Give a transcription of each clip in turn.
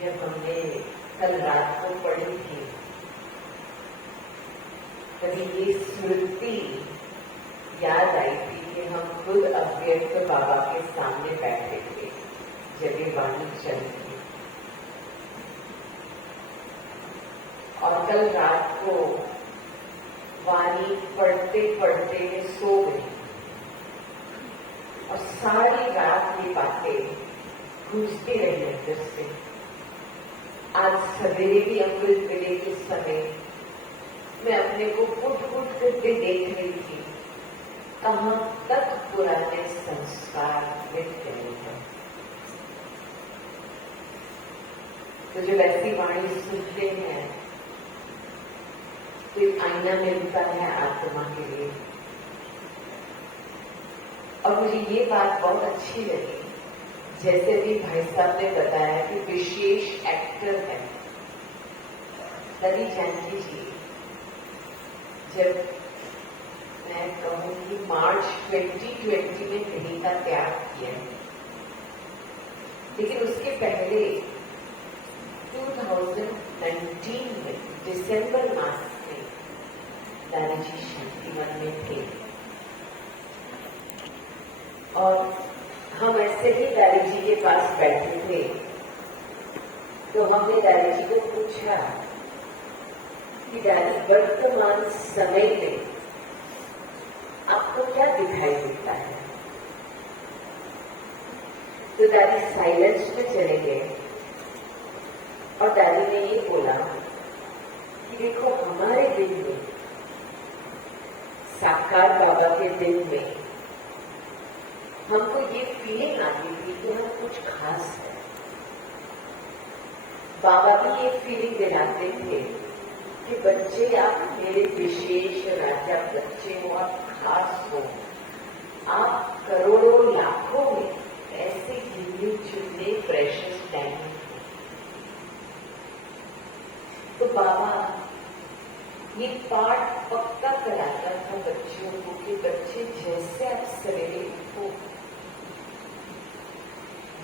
जब हमने कल रात को पढ़ी थी, तभी ये स्मृति याद आई थी कि हम खुद अव्यक्त बाबा के सामने बैठे थे जब ये वाणी चल थी। और कल रात को वाणी पढ़ते पढ़ते में सो गई और सारी रात ये बातें गूंजती रही अंदर से। आज सवेरे भी अमृत मिले के समय मैं अपने को फुट फुट करके देख रही थी, कहां तक पुराने संस्कार मिट गए हैं। तो जब ऐसी वाणी सुनते हैं तो एक आईना मिलता है आत्मा के लिए। और मुझे ये बात बहुत अच्छी लगी, जैसे भी भाई साहब ने बताया कि विशेष एक्टर है रवि जानकी जी। जब मैं कहूँगी मार्च 2020 में कहीं का त्याग किया, लेकिन उसके पहले 2019 में दिसंबर मास में दादी जी शांतिवन में थे। और हम ऐसे ही दादी जी के पास बैठे थे, तो हमने दादी जी को पूछा कि दादी वर्तमान समय में आपको क्या दिखाई देता है। तो दादी साइलेंस में चले गए और दादी ने ये बोला कि देखो, हमारे दिन में, साकार बाबा के दिन में हमको ये फीलिंग आती थी कि हम कुछ खास है। बाबा भी ये फीलिंग दिलाते थे कि बच्चे, आप मेरे विशेष राजा बच्चे हो, आप खास हो, आप करोड़ों लाखों में ऐसे गिने चुने प्रेशियस डायमंड हो। तो बाबा ये पाठ पक्का कराता था बच्चों को कि बच्चे, जैसे आप सवेरे उठो,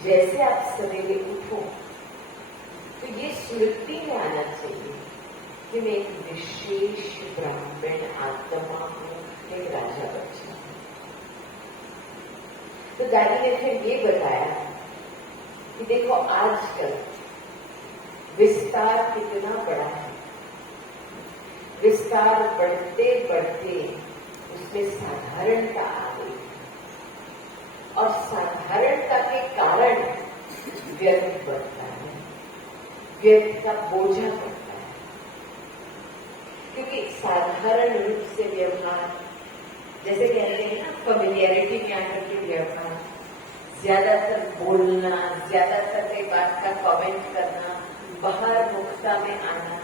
जैसे आप सवेरे उठो तो ये स्मृति में आना चाहिए कि मैं एक विशेष ब्राह्मण आत्मा हूं, एक राजा बच्चा हूं। तो दादी ने फिर ये बताया कि देखो, आजकल विस्तार कितना बड़ा है। विस्तार बढ़ते बढ़ते उसमें साधारणता आ गई और साधारणता के कारण व्यर्थ बढ़ता है, व्यर्थ का बोझा बढ़ता है। क्योंकि साधारण रूप से व्यवहार, जैसे कहते हैं ना, फेमिलियरिटी में आकर के व्यवहार, ज्यादातर बोलना, ज्यादातर एक बात का कमेंट करना, बाहर मुखता में आना,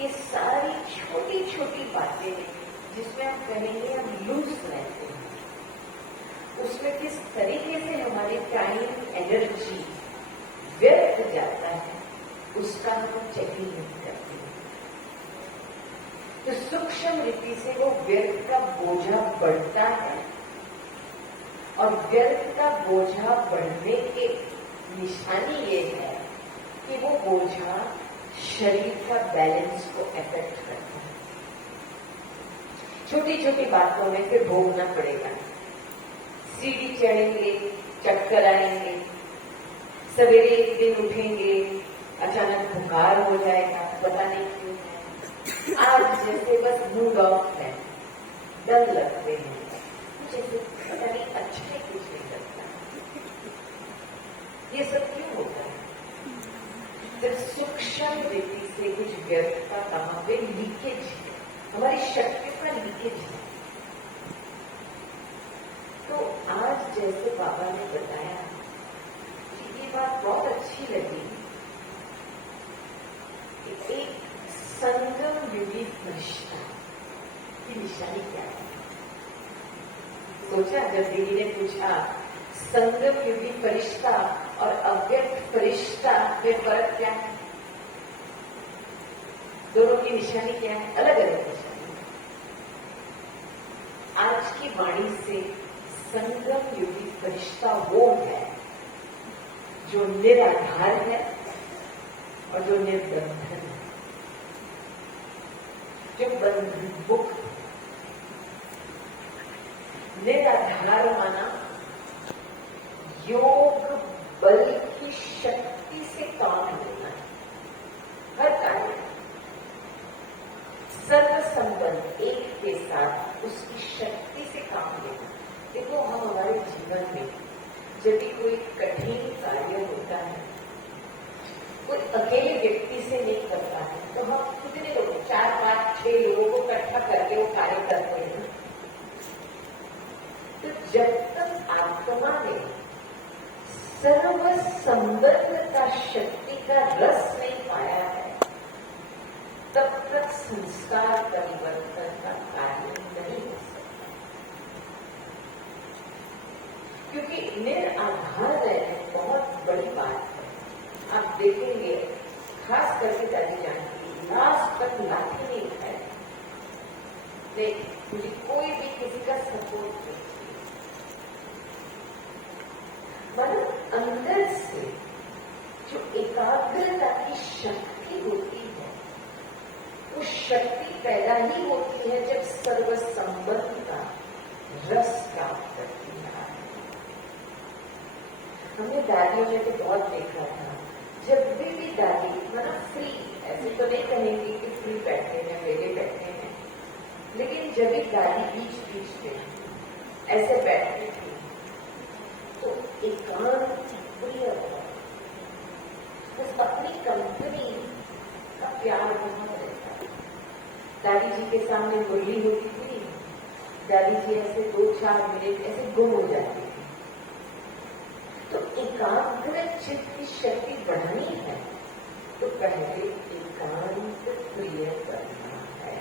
ये सारी छोटी छोटी बातें जिसमें हम कहेंगे हम लूज रहते हैं, उसमें किस तरीके से हमारी टाइम एनर्जी व्यर्थ जाता है, उसका हम चेकिंग नहीं करते। तो सूक्ष्म रीति से वो व्यर्थ का बोझा बढ़ता है और व्यर्थ का बोझा बढ़ने की निशानी ये है कि वो बोझा शरीर का बैलेंस को अफेक्ट करता है। छोटी छोटी बातों में फिर भोगना पड़ेगा। सीढ़ी चढ़ेंगे, चक्कर आएंगे, सवेरे एक दिन उठेंगे, अचानक बुखार हो जाएगा, पता नहीं क्यों है। आज जैसे बस मूड ऑफ है, डर लगते हैं, कुछ ऐसे पता नहीं, अच्छा कुछ नहीं लगता। ये सब क्यों होता है? जब सूक्ष्म रीति से कुछ व्यर्थ का कहां पे लीकेज है, हमारी शक्ति का लीकेज है। तो आज जैसे बाबा ने बताया कि ये बात बहुत अच्छी लगी कि एक संगम युगी फरिश्ता की निशानी क्या है। सोचा, जब दीदी ने पूछा संगम युगी फरिश्ता और अव्यक्त फरिश्ता में फर्क क्या है, दोनों की निशानी क्या है? अलग अलग निशानी। आज की वाणी से संगम युगी फरिश्ता वो है जो निराधार है, और जो निर्बंधन है, जो बंधुक निराधार माना, योग बल की शक्ति से काम लेना है। हर कार्य सर्व संबंध एक के साथ उसकी शक्ति से काम लेना। देखो, हम हमारे जीवन में जब भी कोई कठिन कार्य होता है, कोई अकेले व्यक्ति से नहीं करता है, तो हम कितने लोग, 4, 5, 6 लोगों को इकट्ठा करके वो कार्य करते हैं। तो जब तक आत्मा में सर्व संबंध का शक्ति का रस नहीं पाया है, तब तक संस्कार परिवर्तन का कार्य नहीं हो सकता। क्योंकि निराधार रहना बहुत बड़ी बात है। आप देखेंगे, खास करके दादी जानती, लास्ट तक लाठी नहीं है, मुझे कोई भी किसी का सपोर्ट नहीं, मतलब अंदर से जो एकाग्रता की शक्ति होती है, वो शक्ति पैदा ही होती है जब सर्व संबंध का रस प्राप्त करती है। हमने दादियों में तो बहुत देखा था, जब भी दादी मतलब फ्री, ऐसे तो नहीं कहेंगे कि फ्री बैठे हैं, वेले बैठे हैं, लेकिन जब भी दादी बीच बीच में ऐसे बैठती थी तो एकांत प्रिय होता, बस अपनी कंपनी का प्यार बहुत रहता। दादी जी के सामने मुरली होती थी, दादी जी ऐसे 2-4 मिनट ऐसे गुम हो जाती थी। तो एकाग्र चित्त की शक्ति बढ़ानी है तो पहले एकांत प्रिय करना है।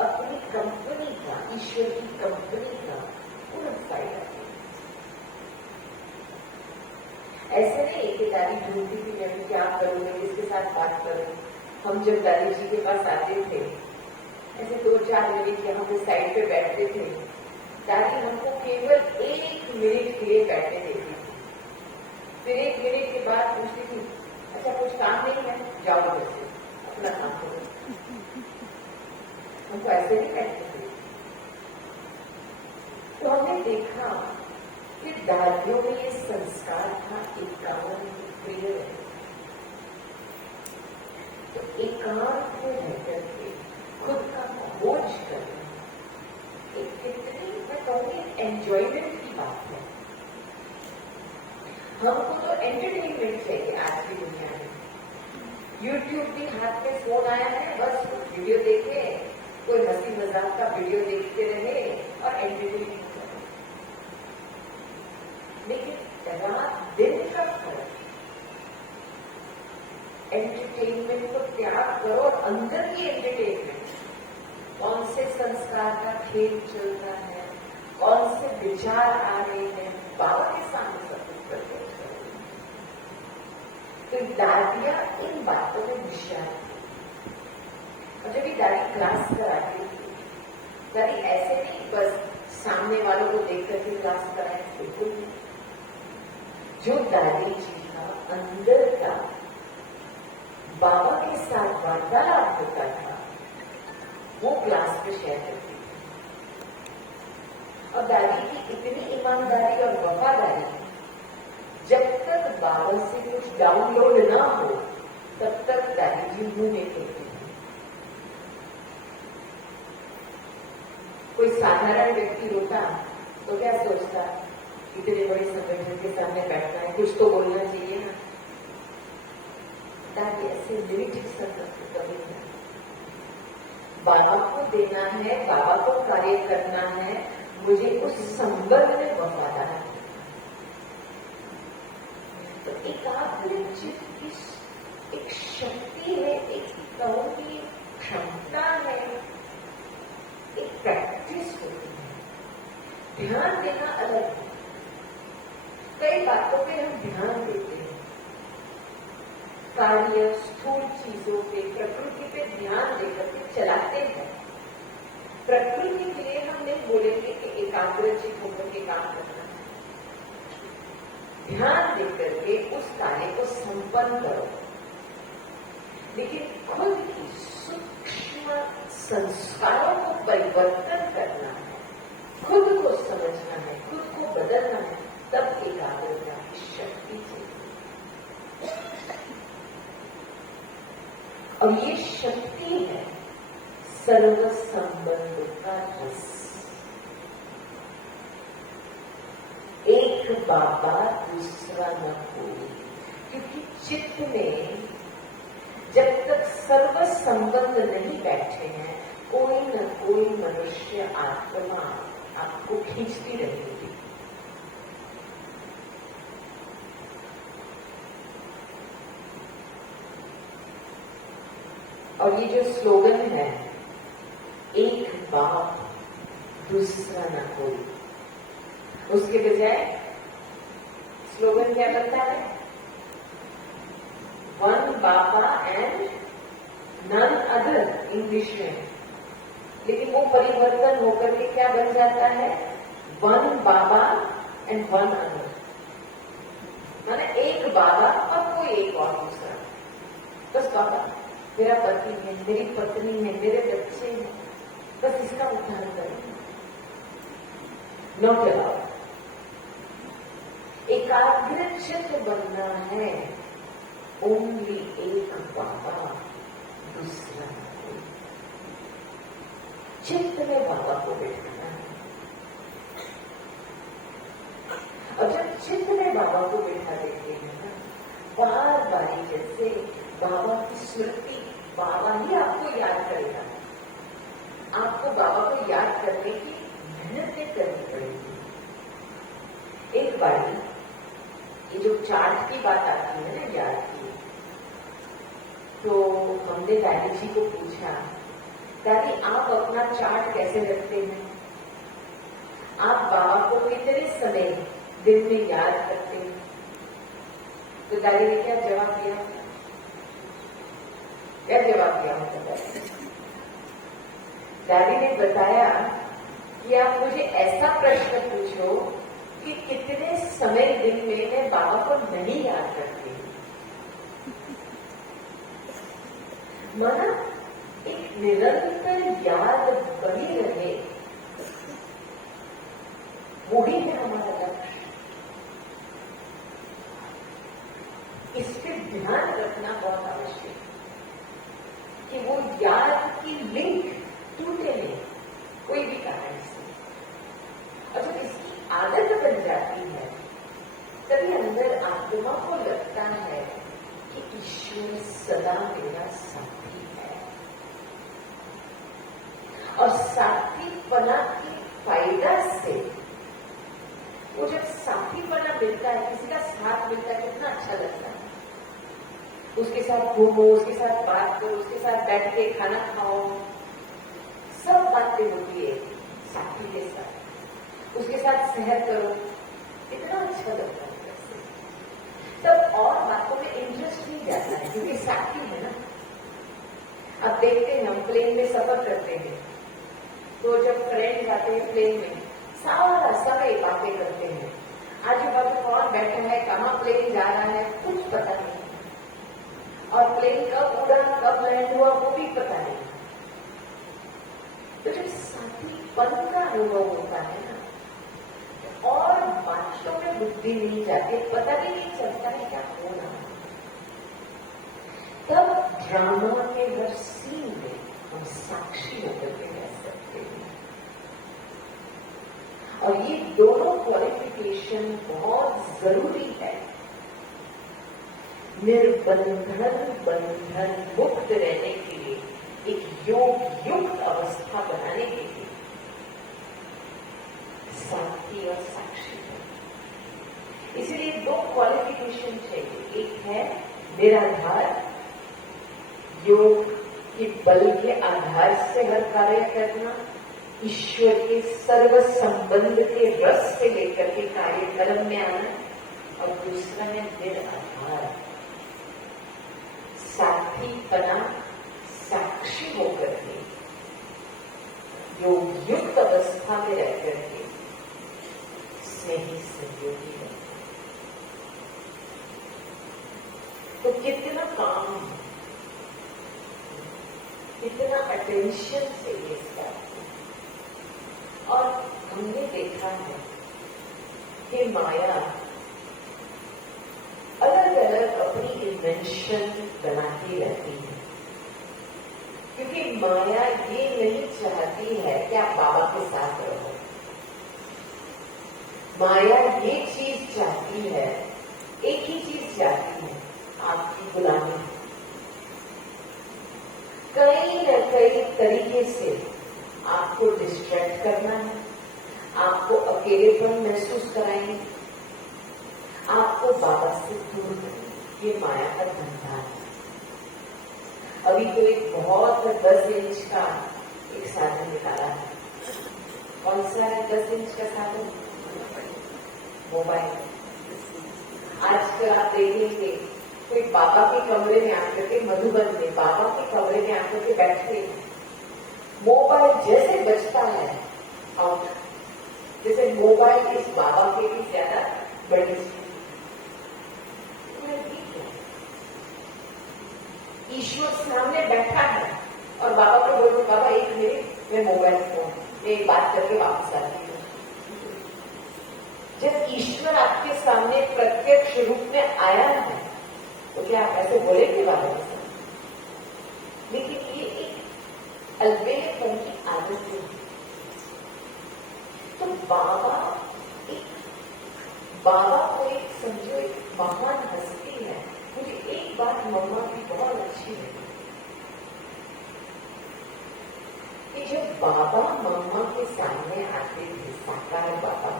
अपनी कंपनी का, ईश्वर की कंपनी का पूर्ण फायदा है। ऐसे नहीं कि दादी ढूंढती थी मैं क्या करूँ, मैं किसके साथ बात करूँ। हम जब दादी जी के पास आते थे, ऐसे 2-4 मिनट यहाँ पे साइड पे बैठते थे, दादी हमको केवल 1 मिनट के लिए बैठने देती थी। फिर 1 मिनट के बाद पूछती थी, अच्छा कुछ काम नहीं है, जाओ घर से अपना काम करो। हमको ऐसे नहीं बैठते थे। तो हमने देखा कि दादियों में ये संस्कार था एकांत प्रिय। तो एकांत में रहकर के खुद का खोज करना एक कितनी, मैं कहूँगी, एंजॉयमेंट की बात है। हमको तो एंटरटेनमेंट चाहिए आज की दुनिया में। यूट्यूब भी हाथ में फोन आया है, बस वीडियो देखे, कोई हंसी मजाक का वीडियो देखते रहे और एंटरटेनमेंट करें। लेकिन रात दिन का फर्क, एंटरटेनमेंट को त्याग करो और अंदर की एंटरटेनमेंट, कौन से संस्कार का खेल चल रहा है, कौन से विचार आ रहे हैं, बाबा के सामने सब कुछ करके तो दादियां इन बातों में विश्वास थी। और जब ये दादी क्लास कराती थी, दादी ऐसे नहीं बस सामने वालों को देख करके क्लास कराए, बिल्कुल नहीं। जो दादी जी का अंदर का बाबा के साथ वार्तालाप होता था, वो क्लास में शेयर करती थी। और दादी की इतनी ईमानदारी और वफादारी, जब तक बाबा से कुछ डाउनलोड ना हो तब तक दादी जी मुंह नहीं खोलती थी। कोई साधारण व्यक्ति होता तो क्या सोचता, इतने बड़े संगठन के सामने बैठना है, कुछ तो बोलना चाहिए ना। दादी ऐसे लिमिटेड संकल्प कभी नहीं। बाबा को देना है, बाबा को कार्य करना है, मुझे उस संबंध में वफादार है। तो एकाग्र चित्त की एक शक्ति है, एक कहूँगी क्षमता है, एक प्रैक्टिस होती है। ध्यान देना अलग है। कई बातों पे हम ध्यान देते हैं, कार्य, स्थूल चीजों पे, प्रकृति पे ध्यान देकर के चलाते हैं। प्रकृति के लिए हम नहीं बोलेंगे कि एकाग्र चित्त होकर के काम करना है। ध्यान देकर के उस कार्य को संपन्न लेकिन खुद की सूक्ष्म संस्कारों को परिवर्तन करना है, खुद को समझना है, खुद को बदलना है, तब एकाग्रता की शक्ति चाहिए। और ये शक्ति है सर्व संबंध का रस। एक बाबा दूसरा न कोई, क्योंकि चित्त में जब तक सर्व संबंध नहीं बैठे हैं, कोई न कोई मनुष्य आत्मा आपको खींचती रहेगी। और ये जो स्लोगन है, एक बाप दूसरा न कोई, उसके बजाय स्लोगन क्या बनता है? वन बाबा एंड नन अदर इंग्लिश में। लेकिन वो परिवर्तन होकर के क्या बन जाता है? वन बाबा एंड वन अदर, माने एक बाबा और कोई एक और दूसरा। बस बाबा, मेरा पति है, मेरी पत्नी है, मेरे बच्चे हैं, बस इसका उद्धार करें। Not allowed. एकाग्र चित्त बनना है, ओनली एक बाबा दूसरा कोई। चित्त में बाबा को बैठाना है। और जब चित्त में बाबा को बैठा देते हैं ना, बार बार जैसे बाबा की स्मृति, बाबा ही आपको याद करेगा। आपको बाबा को याद करने की मेहनत करनी पड़ेगी। एक बार ये जो चार्ट की बात आती है ना, याद की, तो हमने दादी जी को पूछा, दादी आप अपना चार्ट कैसे रखते हैं? आप बाबा को कितने समय दिन में याद करते हैं? तो दादी ने क्या जवाब दिया? क्या जवाब दिया होगा? दादी ने बताया कि आप मुझे ऐसा प्रश्न पूछो कि कितने समय दिन में मैं बाबा को नहीं याद करती। माना एक निरंतर याद बनी रहे, वही है हमारा लक्ष्य। इस पे ध्यान रखना बहुत आवश्यक है कि वो याद की लिंक टूटे नहीं कोई भी कारण से। और जब इसकी आदत बन जाती है, तभी अंदर आत्मा को लगता है कि ईश्वर सदा मेरा साथी है। और साथीपना की फायदा से, वो जब साथीपना मिलता है, किसी का साथ मिलता है, कितना अच्छा लगता है। उसके साथ घूमो, उसके साथ बात करो, उसके साथ बैठ के खाना खाओ, सब बातें होती है साथी के साथ। उसके साथ सहर करो, इतना अच्छा लगता है। तब और बातों में इंटरेस्ट नहीं जाता है, क्योंकि साथी है ना। अब देखते हैं, हम प्लेन में सफर करते हैं, तो जब फ्रेंड्स आते हैं प्लेन में, सारा समय बातें करते हैं। आजू बाजू कौन बैठा है, कहाँ प्लेन जा रहा है, कुछ पता नहीं। और प्लेन कब उड़ा, कब लैंड हुआ, वो भी पता नहीं। तो जब साथीपन का अनुभव होता है ना, और बातों में बुद्धि नहीं जाती, पता भी नहीं चलता है क्या हो रहा है। तब ड्रामा के हर सीन में हम साक्षी होकर के रह सकते हैं। और ये दोनों क्वालिफिकेशन बहुत जरूरी है निर्बंधन बंधन मुक्त रहने के लिए, एक योग युक्त अवस्था बनाने के लिए। साथी और साक्षी, इसलिए दो क्वालिफिकेशन चाहिए। एक है निराधार, योग के बल के आधार से हर कार्य करना, ईश्वर के सर्व संबंध के रस से लेकर के कार्यक्रम में आना। और दूसरा है निराधार, साथीपना, साक्षी होकर के, योग युक्त अवस्था में रहकर के स्नेही सहयोगी है। तो कितना काम है। कितना अटेंशन से ये करते हैं। और हमने देखा है कि माया अलग अलग अपनी इन्वेंशन बनाती रहती है, क्योंकि माया ये नहीं चाहती है कि आप बाबा के साथ रहो। माया ये चीज चाहती है, एक ही चीज चाहती है, आपकी गुलामी। कई न कई तरीके से आपको डिस्ट्रैक्ट करना है, आपको अकेलेपन महसूस कराएंगे, आपको बाबा से दूर करेंगे। ये माया का धंधा है। अभी तो एक बहुत 10 इंच का एक साधन निकाला है। कौन सा है 10 इंच का साधन? मोबाइल। आजकल आप देखेंगे कोई बाबा के कमरे में आकर के, मधुबन में बाबा के कमरे में आकर के बैठते हैं, मोबाइल जैसे बजता है आउट, जैसे मोबाइल इस बाबा के भी ज्यादा बड़ी चीज। ईश्वर सामने बैठा है और बाबा को बोलते, बाबा एक मिनट मैं मोबाइल फोन में बात करके वापस आती हूँ। जब ईश्वर आपके सामने प्रत्यक्ष रूप में आया है तो क्या आप ऐसे बोलेंगे बाबा के सामने? लेकिन ये एक अलबेलेपन की आदत है। तो बाबा को एक समझो एक महान हस्ती है। मुझे एक बात मम्मा की बहुत अच्छी लगी कि जब बाबा मम्मा के सामने आते थे, साकार बाबा,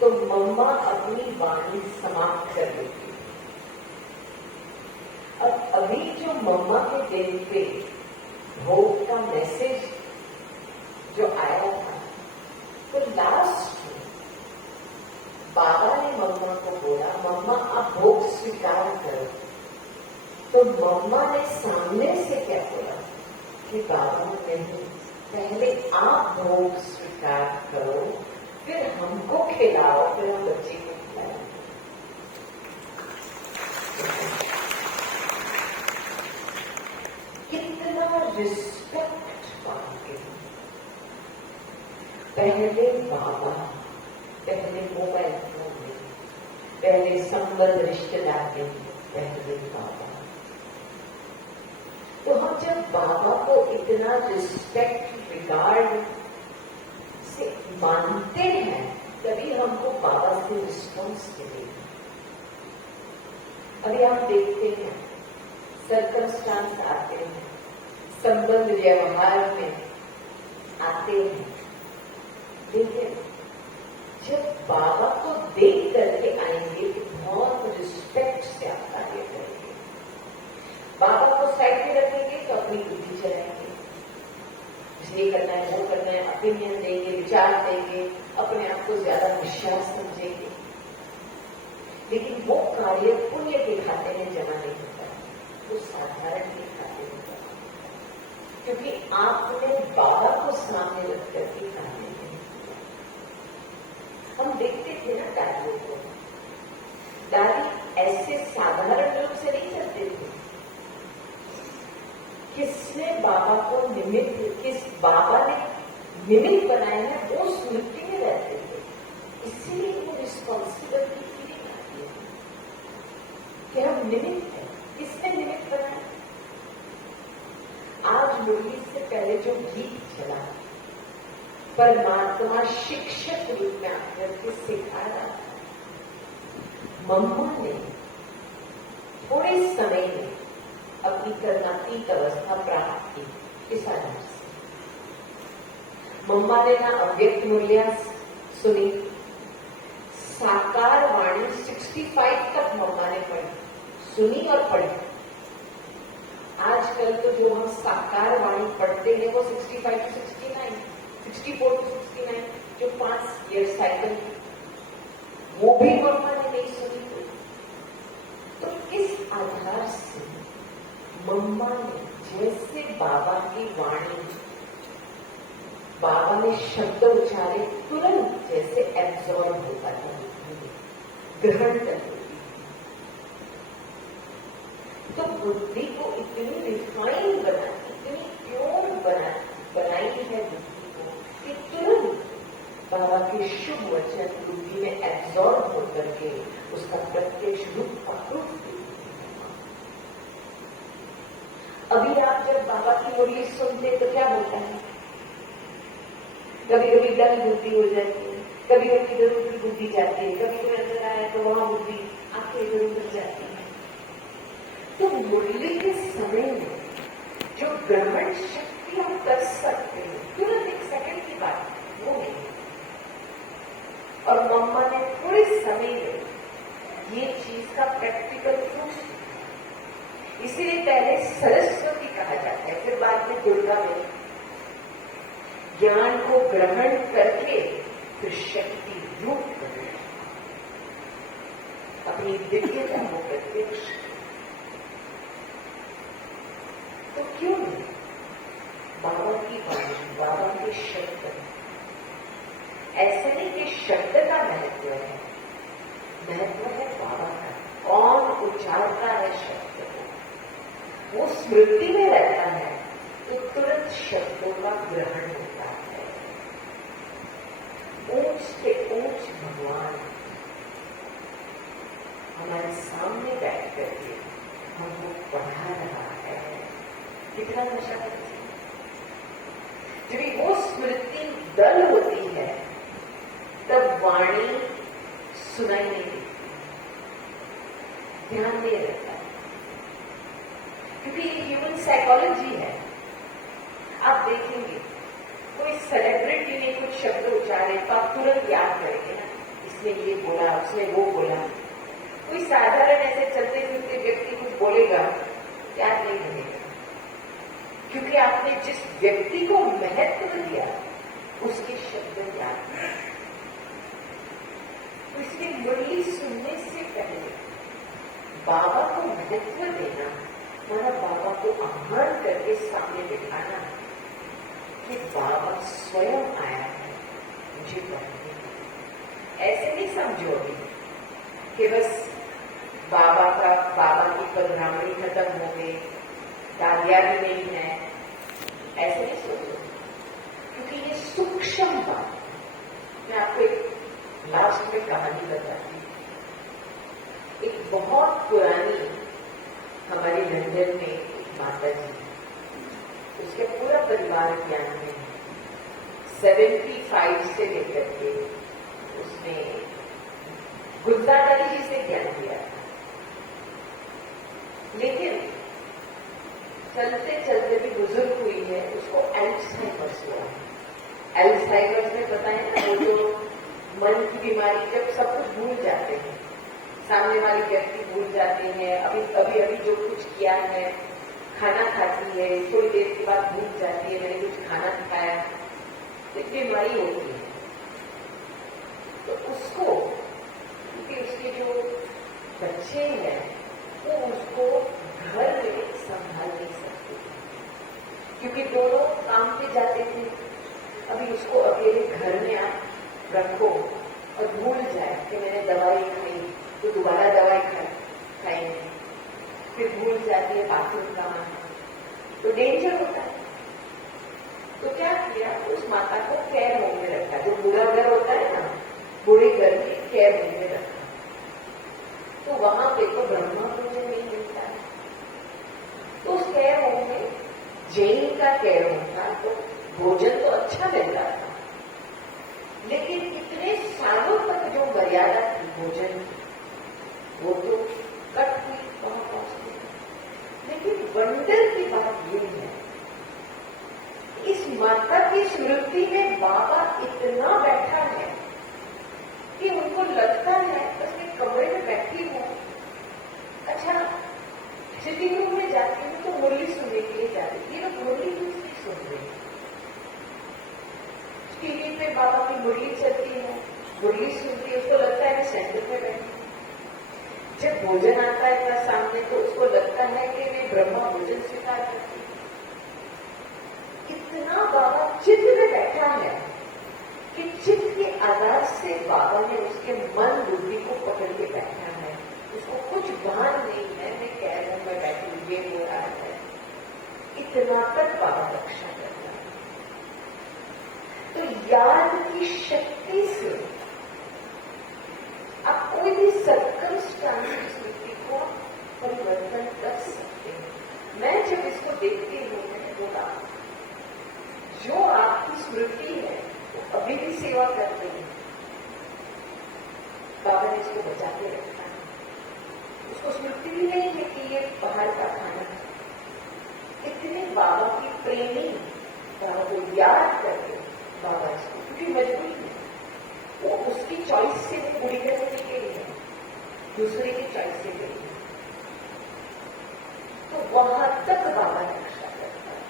तो मम्मा अपनी वाणी समाप्त कर देती। अब अभी जो मम्मा के दिल पे भोग का मैसेज जो आया था, तो लास्ट बाबा ने मम्मा को बोला, मम्मा आप भोग स्वीकार करो। तो मम्मा ने सामने से क्या बोला कि बाबा नहीं, पहले आप भोग स्वीकार करो, फिर हमको खिलाओ, फिर हम बच्चे को खिलाओ। कितना रिस्पेक्ट पाएंगे। पहले बाबा, पहले मोबाइल फोन में, पहले संबंध रिश्तेदार में, पहले बाबा। तो हम जब बाबा को इतना रिस्पेक्ट, रिगार्ड से मानते हैं, तभी हमको बाबा से रिस्पॉन्स मिलेगा। अभी आप देखते हैं सर्कमस्टांस आते हैं, संबंध व्यवहार में आते हैं, लेकिन जब बाबा को देख करके आएंगे तो बहुत रिस्पेक्ट से आप कार्य करेंगे। बाबा को साइड में रखेंगे तो अपनी बुद्धि चलाएंगे, इसलिए करना है, वो करना है, ओपिनियन देंगे, विचार देंगे, अपने आप को ज्यादा विश्वास समझेंगे। लेकिन वो कार्य पुण्य के खाते में जमा नहीं होता है, वो साधारण के खाते में जमा होता है, क्योंकि आपने बाबा को सामने रख करके कार्य नहीं किया। हम देखते थे ना दादियों को, दादी ऐसे साधारण रूप से नहीं करते थे। किसने बाबा को निमित्त, किस बाबा ने निमित्त बनाए हैं, वो स्मृति में रहते थे। इसीलिए वो रिस्पॉन्सिबिलिटी फीलिंग आती है कि हम निमित्त हैं। किसने निमित्त बनाया? आज मुरली से पहले जो गीत चला, परमात्मा शिक्षक रूप में आकर के सिखा रहा था। मम्मा ने थोड़े समय में अपनी कर्णातीत अवस्था प्राप्त की। किस आधार से? मम्मा ने ना अव्यक्त मूल्य सुनी, साकार वाणी 65 तक मम्मा ने पढ़ी, सुनी और पढ़ी। आजकल तो जो हम साकार वाणी पढ़ते हैं वो 65 to 69, 64 to 69, जो 5 ईयर साइकिल, वो भी मम्मा ने नहीं सुनी। तो इस आधार से मम्मा ने जैसे बाबा की वाणी, बाबा ने शब्द उच्चारे, तुरंत जैसे एब्जॉर्ब होता था, ग्रहण कर लेती। तो बुद्धि को इतनी रिफाइन बना, इतनी प्योर बनाई है बुद्धि को कि तुरंत बाबा के शुभ वचन बुद्धि में एब्जॉर्ब होकर के उसका प्रत्यक्ष रूप अप्रूव। अभी आप जब बाबा की मुरली सुनते तो क्या होता है? कभी कभी डल बुद्धि हो जाती है, कभी कभी इधर उधर बुद्धि जाती है, कभी कोई अंदर आया तो वहां बुद्धि आपके इधर उधर जाती है। तो मुरली के समय में जो ग्रहण शक्ति हम कर सकते हैं तुरंत एक सेकंड की बात, वो नहीं। और मम्मा ने थोड़े समय में ये चीज का प्रैक्टिकल प्रूफ, इसीलिए पहले सरस्वती कहा जाता है, फिर बाद में दुर्गा में ज्ञान को ग्रहण करके फिर शक्ति रूप करना, अपनी दिव्यता को प्रत्यक्ष। तो क्यों नहीं बाबा की वाणी, बाबा के शब्द, ऐसे नहीं कि शब्द का महत्व है, महत्व है बाबा का। कौन उच्चारता है शब्द को, वो स्मृति में रहता है तो तुरंत शब्दों का ग्रहण होता है। ऊंच से ऊंच भगवान हमारे सामने बैठ करके हमको पढ़ा रहा है, कितना नशा करती है। जब वो स्मृति दल होती है तब वाणी सुनाई नहीं देती, ध्यान नहीं रहता, क्योंकि ये ह्यूमन साइकोलॉजी है। आप देखेंगे कोई सेलिब्रिटी ने कुछ शब्द उच्चारे तो आप तुरंत याद करेंगे ना, इसने ये बोला, उसने वो बोला। कोई साधारण ऐसे चलते फिरते व्यक्ति कुछ बोलेगा, याद नहीं रहेगा, क्योंकि आपने जिस व्यक्ति को महत्व दिया उसके शब्द याद नहीं। तो इसलिए मुरली सुनने से पहले बाबा को महत्व देना, माना बाबा को आह्वान करके सामने बिठाना कि बाबा स्वयं आया है मुझे पढ़ने। ऐसे नहीं समझो अभी कि बस बाबा की पधरामणी खत्म हो गई, तालियां भी नहीं है, ऐसे नहीं सोचो, क्योंकि ये सूक्ष्म बात। मैं आपको एक लास्ट में कहानी बताती हूँ। एक बहुत पुरानी हमारी लंदन में एक माता जी, उसके पूरा परिवार ज्ञान में 75 से लेकर के उसने गुलजार जी से ज्ञान दिया था। लेकिन चलते चलते भी बुजुर्ग हुई है, उसको एल्जाइमर्स हुआ। एल्जाइमर्स में पता है ना, वो जो मन की बीमारी, जब सब कुछ भूल जाते हैं, सामने वाले व्यक्ति भूल जाते हैं, अभी जो कुछ किया है, खाना खाती है, थोड़ी देर के बाद भूल जाती है मैंने कुछ खाना खाया, एक बीमारी होती है। तो उसको, क्योंकि उसके जो बच्चे हैं वो उसको घर में संभाल नहीं सकते, क्योंकि दोनों काम पे जाते थे। अभी उसको अकेले घर में आप रखो और भूल जाए कि मैंने दवाई खाई, तो दोबारा दवाई खाएंगे, फिर भूल जाती है बाथरूम का आना, तो डेंजर होता है। तो क्या किया, उस माता को केयर होम में रखा, जो बूढ़ा घर होता है ना, बूढ़े घर के केयर होम में रखा। तो वहां पे तो ब्रह्मा भोजन नहीं मिलता है, तो उस केयर होम में जैन का केयर होम था, तो भोजन तो अच्छा मिल रहा था, लेकिन इतने सालों तक जो मर्यादा थी भोजन की, वो तो कट हुई, वहां पहुंचती। लेकिन वंडर की बात ये है, इस माता की स्मृति में बाबा इतना बैठा है कि उनको लगता है बस मैं कमरे में बैठी हूँ। अच्छा, सिटिंग रूम में जाती हूँ तो मुरली सुनने के लिए जाती हूँ, ये लोग मुरली क्यों नहीं सुन रहे? टीवी पे बाबा की मुरली चलती है, मुरली सुनती है, उसको लगता है मैं सेंटर में बैठी। जब भोजन आता है मेरा सामने तो उसको लगता है कि मैं ब्रह्मा भोजन स्वीकार करती हूँ। इतना बाबा चित्त में बैठा है कि चित्त के आधार से बाबा ने उसके मन बुद्धि को पकड़ के बैठा है, उसको कुछ भान नहीं है मैं कह रहा हूं मैं बैठी ये हो रहा है, इतना तक बाबा रक्षा करता है। तो याद की शक्ति से आप कोई भी सर्कमस्टांसेस स्मृति को परिवर्तन कर सकते हैं। मैं जब इसको देखती हूँ मैंने बोला जो आपकी स्मृति है वो अभी भी सेवा करते हैं, बाबा ने इसको बचा के रखा है। उसको स्मृति भी नहीं है कि ये बाहर का खाना है। इतने बाबा की प्रेमी बाबा को याद करके बाबा इसको, क्योंकि मजबूरी है वो उसकी चॉइस से वो पूरी तरह से गई है, दूसरे की चॉइस से गई है, तो वहां तक बाबा रक्षा करता है।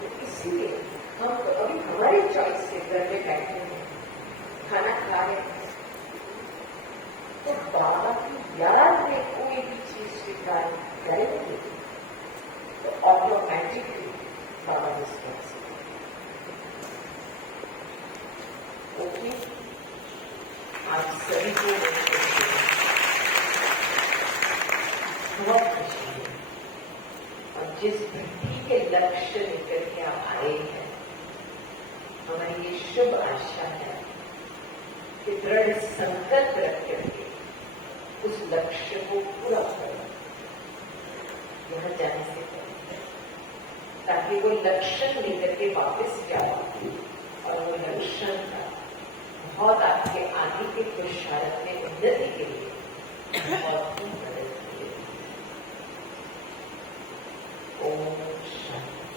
तो इसीलिए हम तो अभी हमारी चॉइस से घर में बैठे हैं, खाना खा रहे हैं, तो बाबा की याद में कोई भी चीज स्वीकार करेंगे तो ऑटोमेटिकली बाबा रिस्पॉन्स। ओके, आज सभी को बहुत खुशी है और जिस वृद्धि के लक्ष्य लेकर के आप आए हैं, हमारी ये शुभ आशा है कि दृढ़ संकल्प रख करके उस लक्ष्य को पूरा करें यहां जाने से पहले, ताकि वो लक्ष्य लेकर के वापस जाओ और वो लक्ष्य का बहुत आपके आगे के पुरुषार्थ में उन्नति के लिए बहुत मदद मिलेगी। ओम शांति।